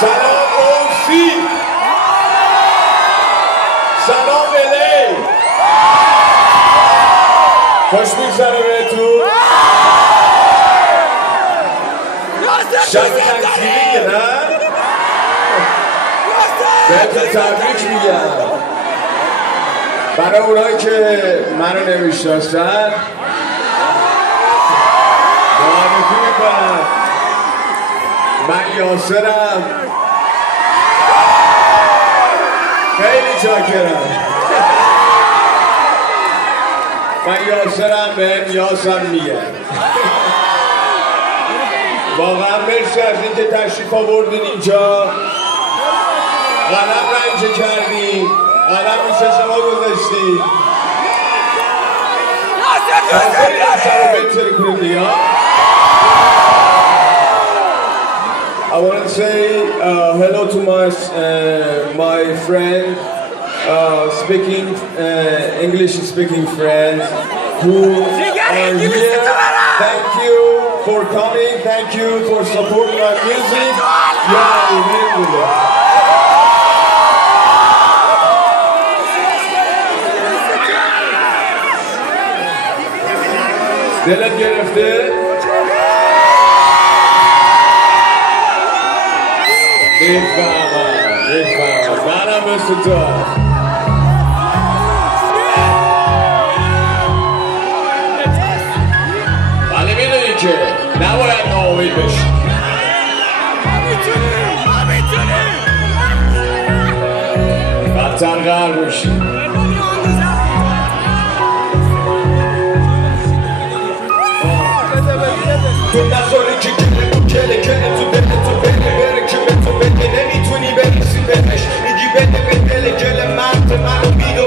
سلام اوفی، سلام الی، خوش میگذره بهتون؟ شب تکسیریه نه؟ بهتون تبریک میگم. برای اونایی که منو نمیشناسن معرفی میکنم، من یاسرم. خیلی چاکرم. من یاسرم، بهم یاسم میگه. واقعا مرسی از اینکه تشریف آوردین اینجا. قلم رنجه کردی، قلم رو شما گذاشتی. خیلی امشب رو بهتر کنیم دیگه. I want to say hello to my friend, speaking English-speaking friends who are here. Thank you for coming. Thank you for supporting our music. دلت گرفته؟ میفهمم منم مثل تو. ولی میدونی که نباید ناامید بشی. بدتر غرق میشی. تو نذاری که کله تو بره که به تو بده، نمیتونی برسی بهش، میگی بده به دل گل من منو میدو